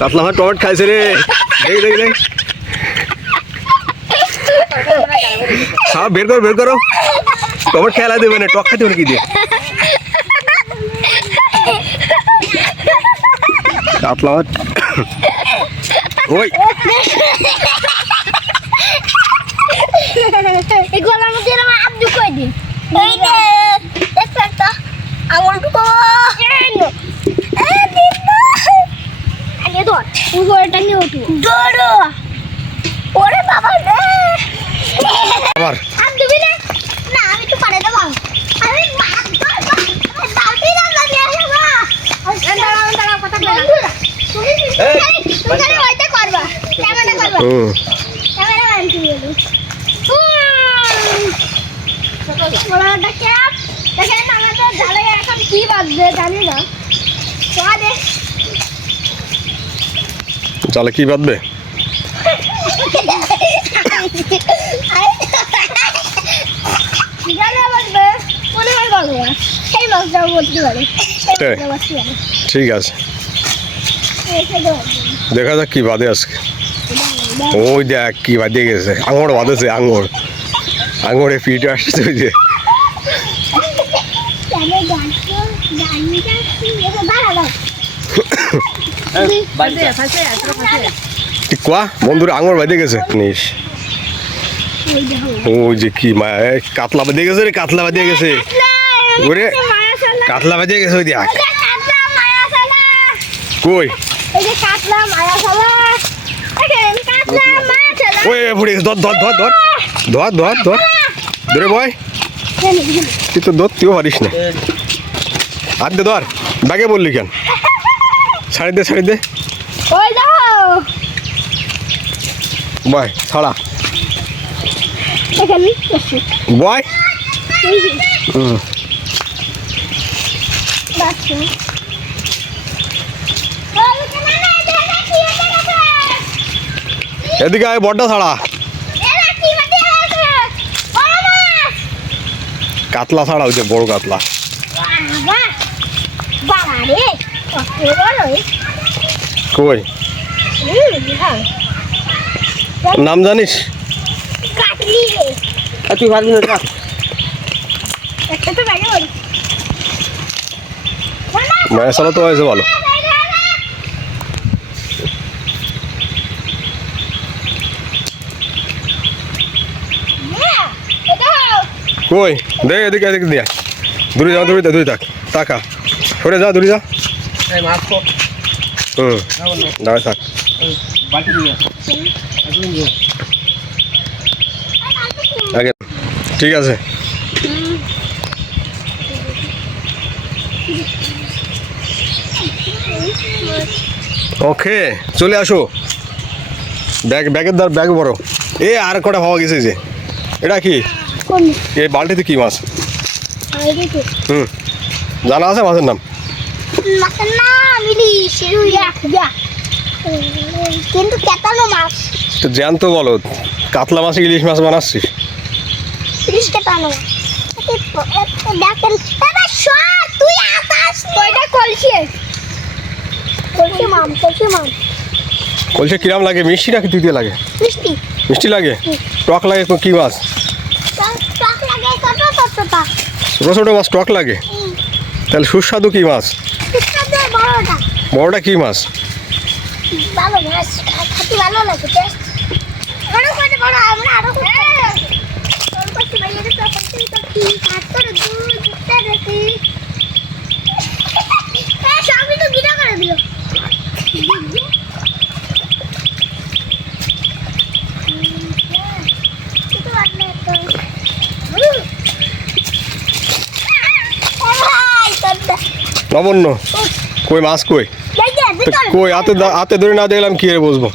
কাতলা মাছ টমেটো খাইছে রে, দেখ দেখ দেখ, সব বের করো বের করো, টমেটো খেলা দেবে না, টক খাইতে কি দিয়ে কাতলা মাছ। ওই গলার মধ্যে হাত ঢুকাই দি, এই যে দেখছ তো আঙুল ঢুকো, আগে ধর উপরটা নিয়ে উঠু, ধরো ওরে বাবা রে, আবার হাত দিবি না, না আমি তো পারে দেবো, আমি মাছ ধরবো, বালতি না লাগে আসবা, দাঁড়াও কথা বলো, তুমি ওইটা করবা, ক্যামেরা করবা, ক্যামেরা আনতে বলো, বড়টা ক্যাপ দেখেন, আমাদের জালে এখন কি বাজবে জানি না, চলে জালে কি বাঁধবে? জালে বাজবে মনে হয় বলো না, সেই মাছটাও বলতে পারে, ঠিক আছে, দেখা যাক কি বাদে আজকে। ওই দেখ কি বাদে গেছে, আঙুর বাঁধেছে, আঙুর আঙুরে পিঠ আসছে ওই যে, কোয়া বন্ধুরা আঙুর বাঁধে গেছে নিস, ওই যে কি মায়া, কাতলা বাঁধে গেছে রে, কাতলা বাঁধে গেছে ওরে, কাতলা বাঁধে গেছে ওই দেখ, কই ওই পড়ে গেছে, ধর ধর ধর ধর ধর ধর ধর ধরে বয়, তুই তো ধরতেও পারিস না, হাত দে ধর, ব্যাগে বললি কেন, ছাড়ি দে ছাড়ি দে, বয় ছাড়া বয়, এদিকে আয়, বড্ডা ছাড়া, কাতলা ছাড়া হচ্ছে বড় কাতলা, কই নাম জানিস? তুই পারবি না, মায়া সালা তো হয়েছে ভালো, কই দে এদিকে এদিকে দিয়া, দূরে যাও দূরে দূরে থাক, টাকা সরে যা দূরে যা, দাঁড়ায় থাক, আগে ঠিক আছে, ওকে চলে আসো, ব্যাগ ব্যাগের দার ব্যাগ বড়, এ আর কটা পাওয়া গেছে যে, এটা কি এই বালতিতে কি মাছ? জানা আছে মাছের নাম? কিন্তু কেতানো মাছ, তো জ্যান্ত বলো, কাতলা মাছ ইলিশ মাছ বানাচ্ছিস? ইলিশ কেতানো দেখেন, তুই আকাশ কয়টা কলসি, কলসি মাম কলসি মাম, কলসি কিরাম লাগে, মিষ্টি নাকি তুই দিয়ে লাগে? মিষ্টি মিষ্টি লাগে, টক লাগে, তো কি মাছ? টক লাগে, ছোট ছোটটা, ছোটো ছোটো মাছ টক লাগে, তাহলে সুস্বাদু কি মাছ? বড়টা বড়টা কি মাছ? ভালো মাছ, খেতে ভালো লাগে, টেস্ট আরো কয়টা বড়, আমরা আরো তোর কাছে বাইরে তো করতে তো কি কাটতে দুধটা দেখি, সবই তো বিনা করে দিল, নবন্ন কই মাছ কই, কই হাতে হাতে ধরে না দেখলাম কি রে বসবো,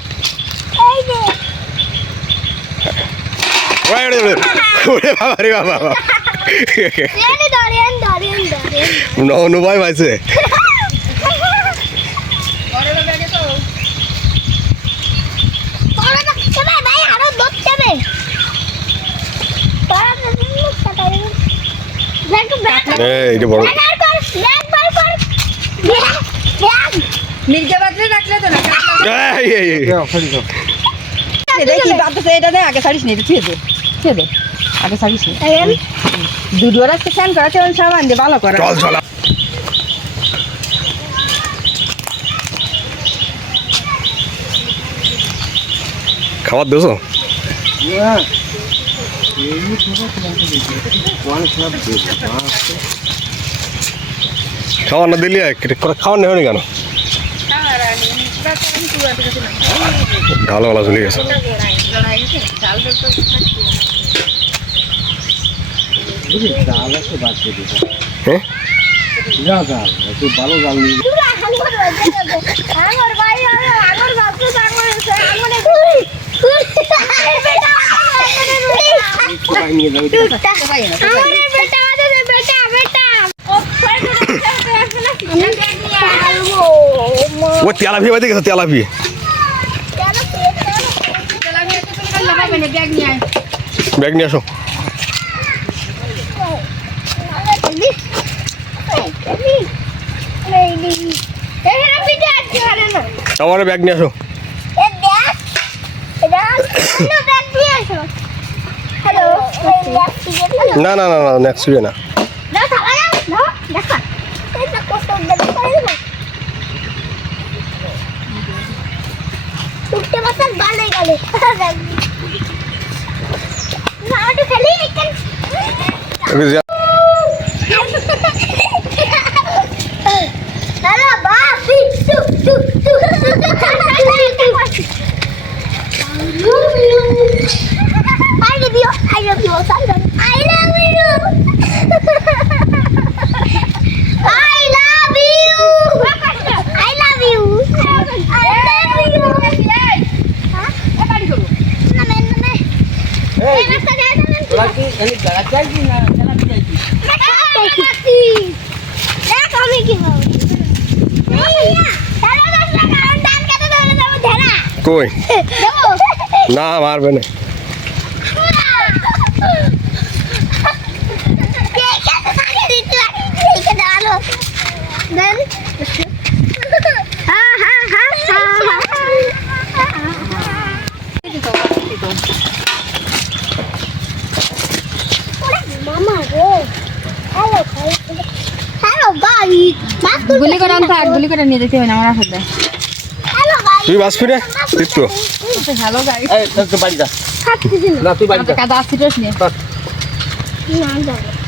বাবা রে বাবা, অনুভব পাইছে, এইটা বড় মির্জাবাদে রাখলে তো না, দেখি বাদ এটা দে আগে ছাড়িস নি ছুঁয়ে দে আগে ছাড়িস নি দুধ ওরা স্নান করাতে সাবান দিয়ে ভালো করে চল চল খাবার দেছো খাওয়া না দিলি খাওয়ার নেই কেন ভালো ভালো চলে গেছে হ্যাঁ ভালো জাল ও তেলাপি বাদে গেছে তেলাপি ব্যাগ নিয়ে আসো আমার ব্যাগ নিয়ে আসো না না না না নেক্সট উইকে না উঠতে বসার গালে গালে নামটা খেলি একটু হ্যালো বাপি টু টু টু I love you. I love you. I love you. I love you. কই না মারবে না গুলি করে আনতে গুলি করে নিয়ে যেতে হবে না আমার আসলে তুই বাসবি রে তিত্তু হ্যালো গাইস এই তোর বাড়ি যা না তুই বাড়ি যা কাদা আসছিস নি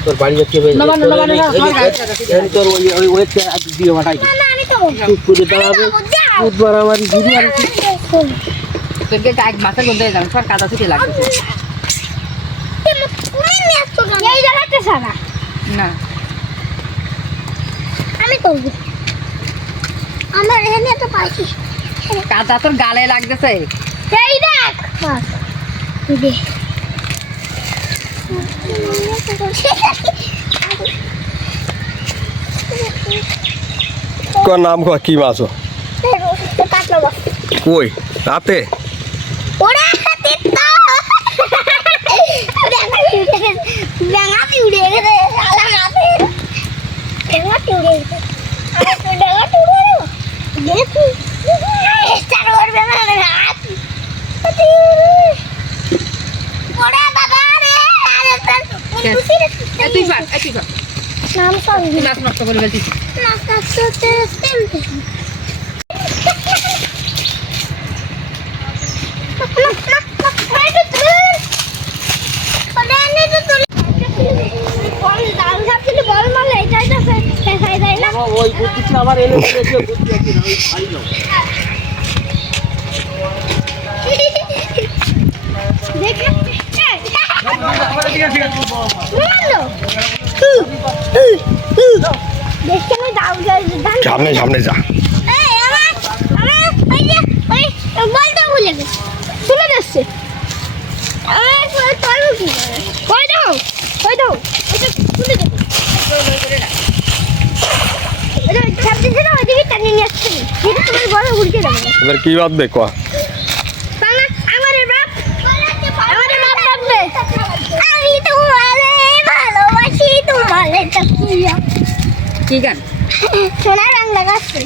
তোর বাড়ি যাচ্ছে ভাই তোর ওই ওই দিয়ে মাঠাই তুই পুরো দাঁড়াবে খুব বাড়াবাড়ি ঘুরি আর তোকে এক মাথা গন্ধে যান সর কাদা ছুটে লাগছে না আমি করবো আমার এখানে তো পাইছি কাদা তোর গালে লাগতেছে এই দেখ দেখ কোন নাম কো কি মাছ কাটলো বাস কই রাতে ওরে তিত্তা ব্যাঙাতি উড়ে গেছে আলা মাছে ব্যাঙাতি উড়ে গেছে ব্যাঙাতি উড়ে গেল দেখি স্টার ওর ব্যাঙাতি হাত ওরে বাবা রে আরে তুই পার নাম সঙ্গে মাছ নষ্ট করে ফেলছিস নাস্তা করতে স্টেমতে ওই বুদ্ধি আবার এনে দিয়েছে বুদ্ধি আছে না ওই খালি নাও সামনে সামনে যা বলতে ভুলে গেছি তুলে দিচ্ছে ওই দাও তুলে দেবো এবার কি বাঁধবে কয়া কি গান সোনা রং লাগাচ্ছে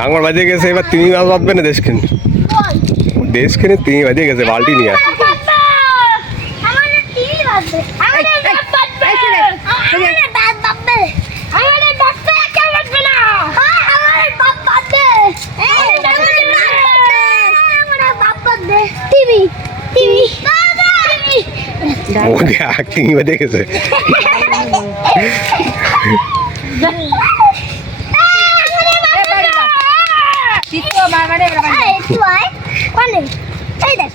আমার বাজে গেছে এবার তুমি মাছ বাঁধবে না দেশখানে দেশখানে তুমি বাজে গেছে বালতি নিয়ে আয়। আমাদের টিভি বাজবে আমাদের বাপ বাজবে আমাদের বাপ বাজবে আমাদের বাপ কেউ বাজবে না আমাদের বাপ বাজবে আমাদের বাপ বাজবে টিভি টিভি ও দেখ তুমি বাজে গেছে চিত্ত মারবারে এই তুই আয় কোনে এই দেখ